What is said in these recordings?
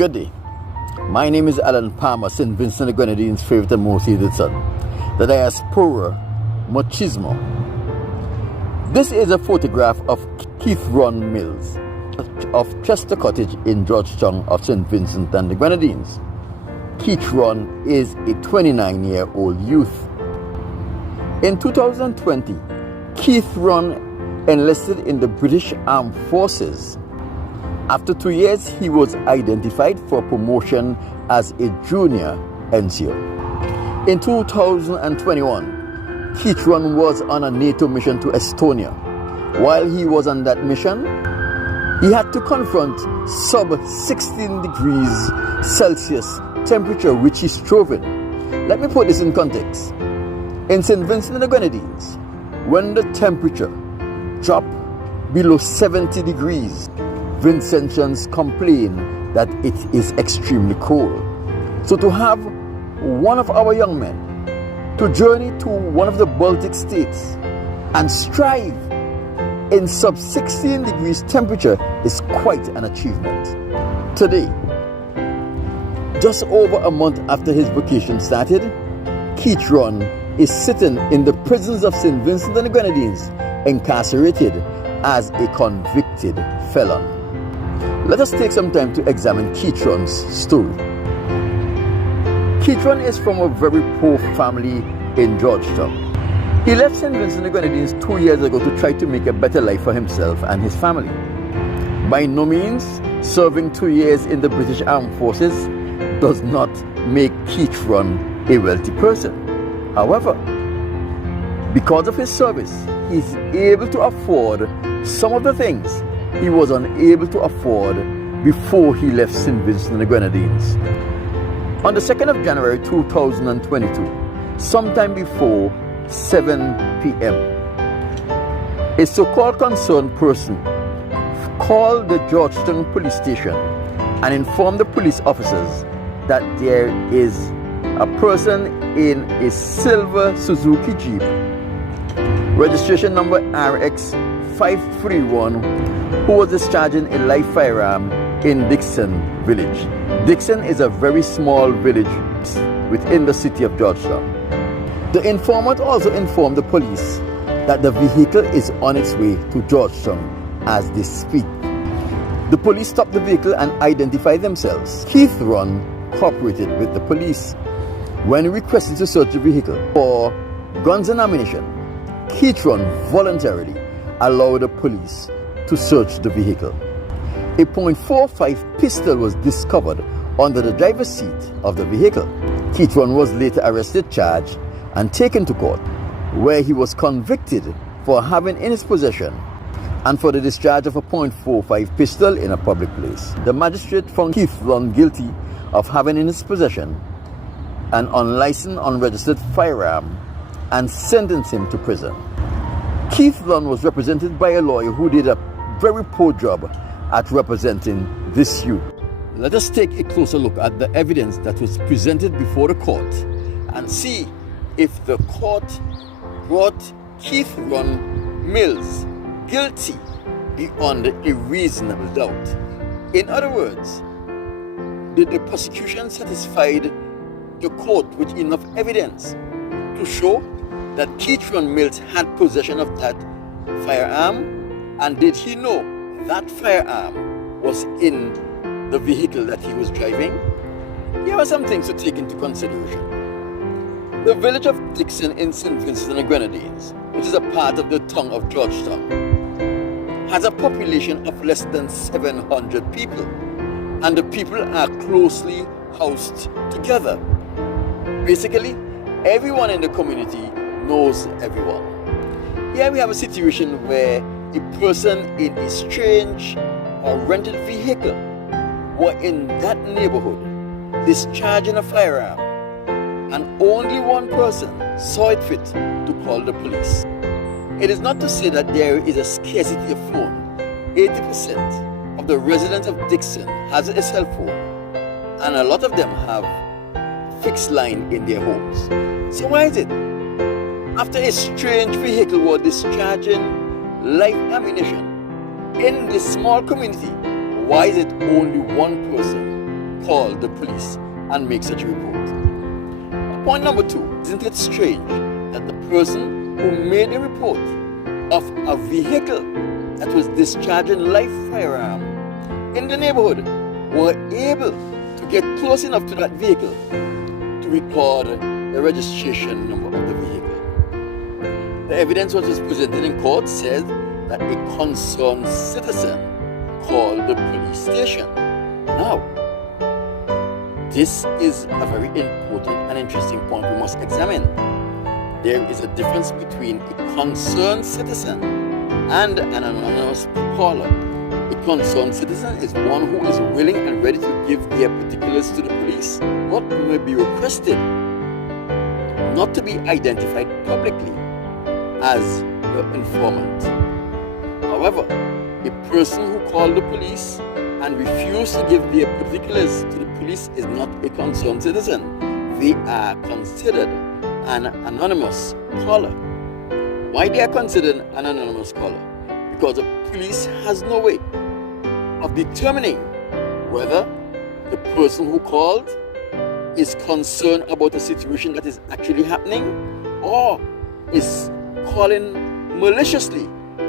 Good day. My name is Alan Palmer, St. Vincent the Grenadines' favorite and most hated son, the diaspora machismo. This is a photograph of Keithron Mills of Chester Cottage in Georgetown of St. Vincent and the Grenadines. Keithron is a 29-year-old youth. In 2020, Keithron enlisted in the British Armed Forces. After 2 years, he was identified for promotion as a junior NCO. In 2021, Keithron was on a NATO mission to Estonia. While he was on that mission, he had to confront sub-16 degrees Celsius temperature which he strove in. Let me put this in context. In St. Vincent and the Grenadines, when the temperature dropped below 70 degrees, Vincentians complain that it is extremely cold. So to have one of our young men to journey to one of the Baltic states and strive in sub-16 degrees temperature is quite an achievement. Today, just over a month after his vacation started, Keithron is sitting in the prisons of St. Vincent and the Grenadines, incarcerated as a convicted felon. Let us take some time to examine Keithron's story. Keithron is from a very poor family in Georgetown. He left St. Vincent and the Grenadines 2 years ago to try to make a better life for himself and his family. By no means, serving 2 years in the British Armed Forces does not make Keithron a wealthy person. However, because of his service, he's able to afford some of the things he was unable to afford before he left St. Vincent and the Grenadines. On the 2nd of January 2022, sometime before 7 p.m., a so-called concerned person called the Georgetown police station and informed the police officers that there is a person in a silver Suzuki Jeep, registration number RX531, who was discharging a live firearm in Dixon village. Dixon is a very small village within the city of Georgetown. The informant also informed the police that the vehicle is on its way to Georgetown as they speak. The police stopped the vehicle and identified themselves. Keithron cooperated with the police. When requested to search the vehicle for guns and ammunition, Keithron voluntarily allowed the police to search the vehicle. A .45 pistol was discovered under the driver's seat of the vehicle. Keithron was later arrested, charged, and taken to court, where he was convicted for having in his possession and for the discharge of a .45 pistol in a public place. The magistrate found Keithron guilty of having in his possession an unlicensed, unregistered firearm and sentenced him to prison. Keithron was represented by a lawyer who did a very poor job at representing this youth. Let us take a closer look at the evidence that was presented before the court and see if the court brought Keithron Mills guilty beyond a reasonable doubt. In other words, did the prosecution satisfy the court with enough evidence to show that Keithron Mills had possession of that firearm, and did he know that firearm was in the vehicle that he was driving? Here are some things to take into consideration. The village of Dixon in St. Vincent and the Grenadines, which is a part of the town of Georgetown, has a population of less than 700 people, and the people are closely housed together. Basically, everyone in the community knows everyone. Here we have a situation where a person in a strange or rented vehicle were in that neighborhood discharging a firearm, and only one person saw it fit to call the police. It is not to say that there is a scarcity of phone. 80% of the residents of Dixon has a cell phone, and a lot of them have fixed line in their homes. So why is it after a strange vehicle was discharging live ammunition in this small community, why is it only one person call the police and make such a report. Point number 2, isn't it strange that the person who made a report of a vehicle that was discharging live firearm in the neighborhood were able to get close enough to that vehicle to record the registration number of the vehicle? The evidence that was presented in court says that a concerned citizen called the police station. Now, this is a very important and interesting point we must examine. There is a difference between a concerned citizen and an anonymous caller. A concerned citizen is one who is willing and ready to give their particulars to the police, but may be requested not to be identified publicly as the informant. However, a person who called the police and refused to give their particulars to the police is not a concerned citizen. They are considered an anonymous caller. Why they are considered an anonymous caller? Because the police has no way of determining whether the person who called is concerned about a situation that is actually happening or is calling maliciously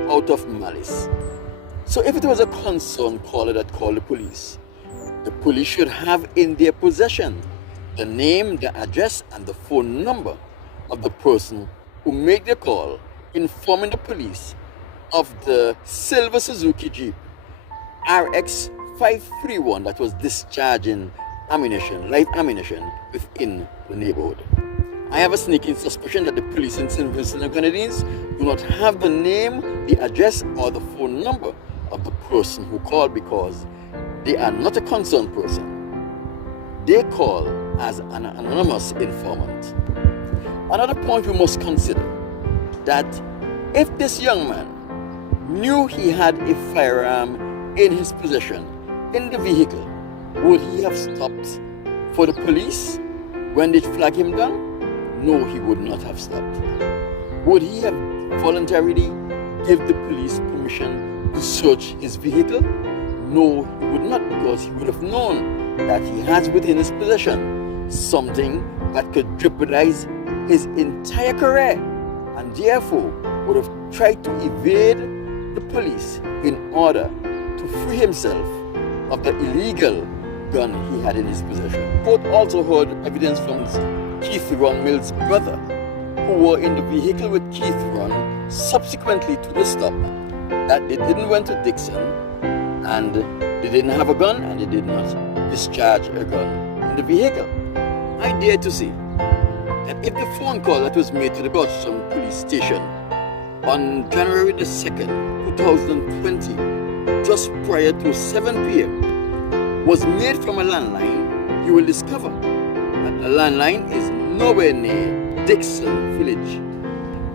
out of malice. So if it was a concerned caller that called the police should have in their possession the name, the address, and the phone number of the person who made the call, informing the police of the silver Suzuki Jeep RX 531 that was discharging ammunition, live ammunition, within the neighborhood. I have a sneaking suspicion that the police in St. Vincent and Grenadines do not have the name, the address, or the phone number of the person who called because they are not a concerned person. They call as an anonymous informant. Another point we must consider, that if this young man knew he had a firearm in his possession in the vehicle, would he have stopped for the police when they flag him down? No, he would not have stopped. Would he have voluntarily give the police permission to search his vehicle? No, he would not, because he would have known that he has within his possession something that could jeopardize his entire career, and therefore would have tried to evade the police in order to free himself of the illegal gun he had in his possession. Court also heard evidence from Keithron Mills' brother, who were in the vehicle with Keithron subsequently to the stop, that they didn't went to Dixon and they didn't have a gun and they did not discharge a gun in the vehicle. I dare to say that if the phone call that was made to the Georgetown police station on January the 2nd, 2020, just prior to 7 p.m. was made from a landline, you will discover that the landline is nowhere near Dixon Village,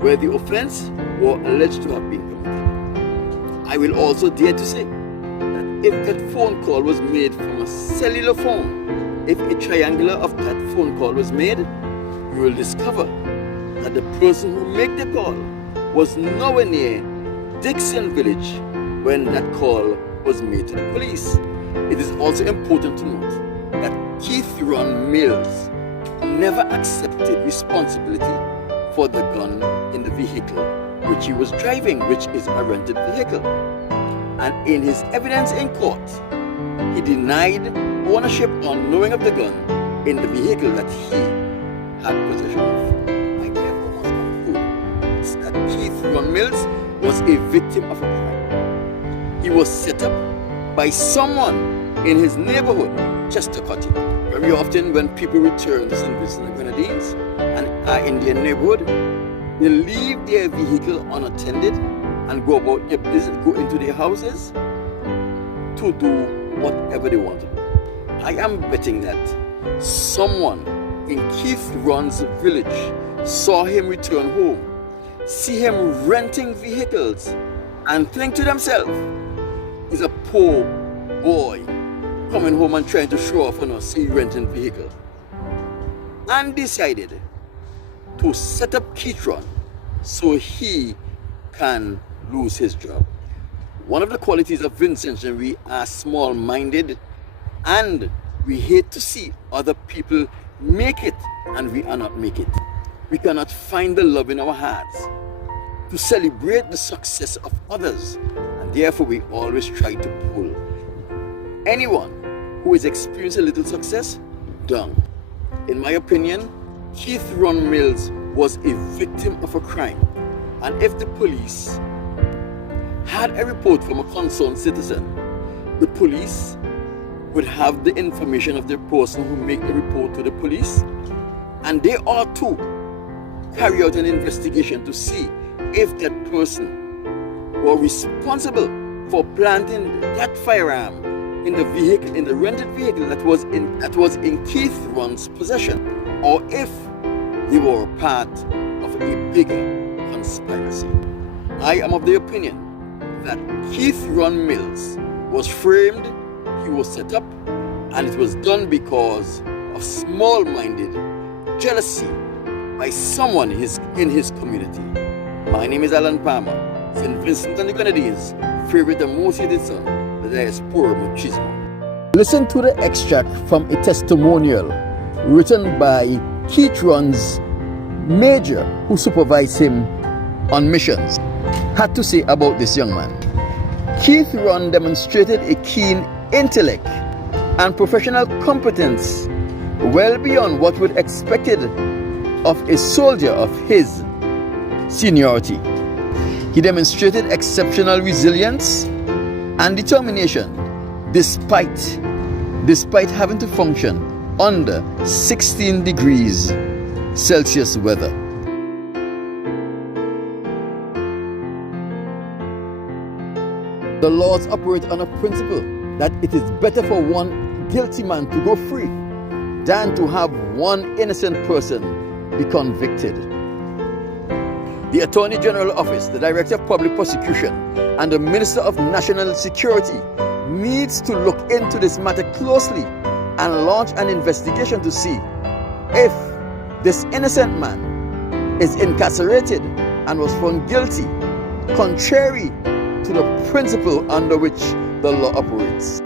where the offense was alleged to have been committed. I will also dare to say that if that phone call was made from a cellular phone, if a triangular of that phone call was made, you will discover that the person who made the call was nowhere near Dixon Village when that call was made to the police. It is also important to note that Keithron Mills never accepted responsibility for the gun in the vehicle which he was driving, which is a rented vehicle. And in his evidence in court, he denied ownership or knowing of the gun in the vehicle that he had possession of. I therefore must conclude that Keithron Mills was a victim of a crime. He was set up by someone in his neighborhood just to cut him. Very often when people return to St. Vincent and Grenadines and are in their neighborhood, they leave their vehicle unattended and go about their business, go into their houses to do whatever they want to do. I am betting that someone in Keithron's village saw him return home, see him renting vehicles, and think to themselves, he's a poor boy coming home and trying to show off on us, see renting vehicle, and decided to set up Keithron so he can lose his job. One of the qualities of Vincentian, we are small-minded and We hate to see other people make it and we are not make it. We cannot find the love in our hearts to celebrate the success of others, and therefore we always try to pull anyone who is experiencing a little success down. In my opinion, Keithron Mills was a victim of a crime, and if the police had a report from a concerned citizen, the police would have the information of the person who made the report to the police, and they ought to carry out an investigation to see if that person was responsible for planting that firearm in the vehicle, in the rented vehicle that was in Keithron's possession, or if they were a part of a bigger conspiracy. I am of the opinion that Keithron Mills was framed, he was set up, and it was done because of small-minded jealousy by someone in his community. My name is Alan Palmer, St. Vincent and the Grenadines' favorite and most hated son, the diaspora machismo. Listen to the extract from a testimonial written by Keithron's major who supervised him on missions had to say about this young man. Keithron demonstrated a keen intellect and professional competence well beyond what would be expected of a soldier of his seniority. He demonstrated exceptional resilience and determination despite having to function under 16 degrees Celsius weather. The laws operate on a principle that it is better for one guilty man to go free than to have one innocent person be convicted. The Attorney General Office, the Director of Public Prosecution, and the Minister of National Security needs to look into this matter closely and launch an investigation to see if this innocent man is incarcerated and was found guilty, contrary to the principle under which the law operates.